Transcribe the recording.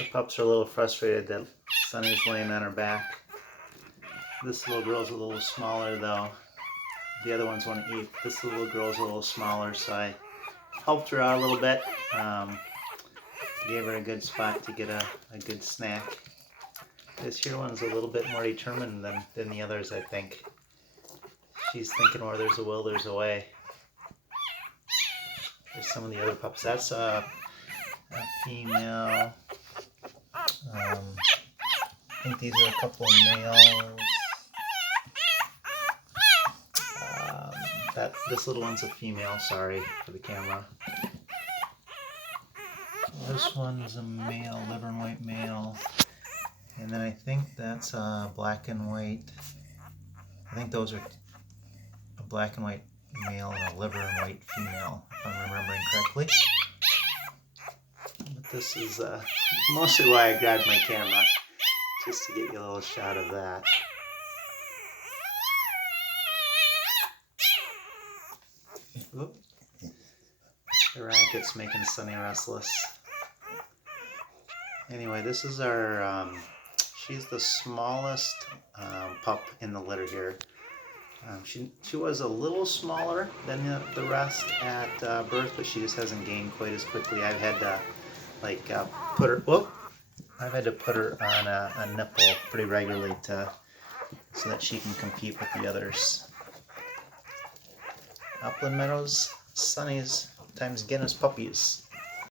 The pups are a little frustrated that Sunny's laying on her back. This little girl's a little smaller though. The other ones want to eat. This little girl's a little smaller, so I helped her out a little bit. Gave her a good spot to get a good snack. This here one's a little bit more determined than the others, I think. She's thinking where there's a will, there's a way. There's some of the other pups. That's a female. I think these are a couple of males. This little one's a female, sorry for the camera. This one's a male, liver and white male. And then I think that's a black and white. I think those are a black and white male and a liver and white female, if I'm remembering correctly. But this is mostly why I grabbed my camera, just to get you a little shot of that. Oop. The racket's making Sunny restless. Anyway, this is our, she's the smallest pup in the litter here. She was a little smaller than the rest at birth, but she just hasn't gained quite as quickly. I've had to put her on a nipple pretty regularly so that she can compete with the others. Upland Meadows, Sunny's times Guinness puppies.